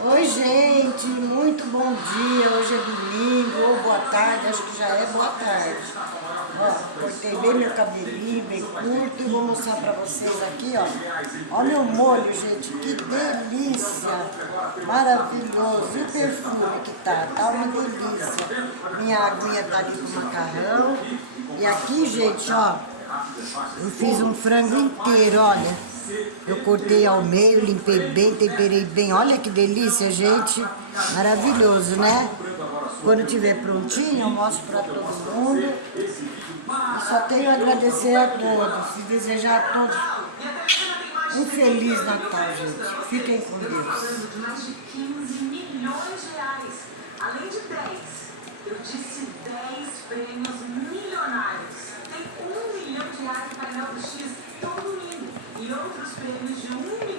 Oi, gente, muito bom dia. Hoje é domingo, ou boa tarde, acho que já é boa tarde. Ó, cortei bem meu cabelinho, bem curto, e vou mostrar pra vocês aqui, ó. Ó meu molho, gente, que delícia! Maravilhoso. E o perfume que tá uma delícia. Minha aguinha tá ali com macarrão. E aqui, gente, ó, eu fiz um frango inteiro, olha. Eu cortei ao meio, limpei bem, temperei bem. Olha que delícia, gente. Maravilhoso, né? Quando tiver prontinho, eu mostro para todo mundo. E só tenho a agradecer a todos e desejar a todos um Feliz Natal, gente. Fiquem com Deus. Mais de 15 milhões de reais. Além de 10, eu disse 10 prêmios milionários. Tem R$ 1 milhão no painel do X todo domingo. E outros prêmios de R$ 1 milhão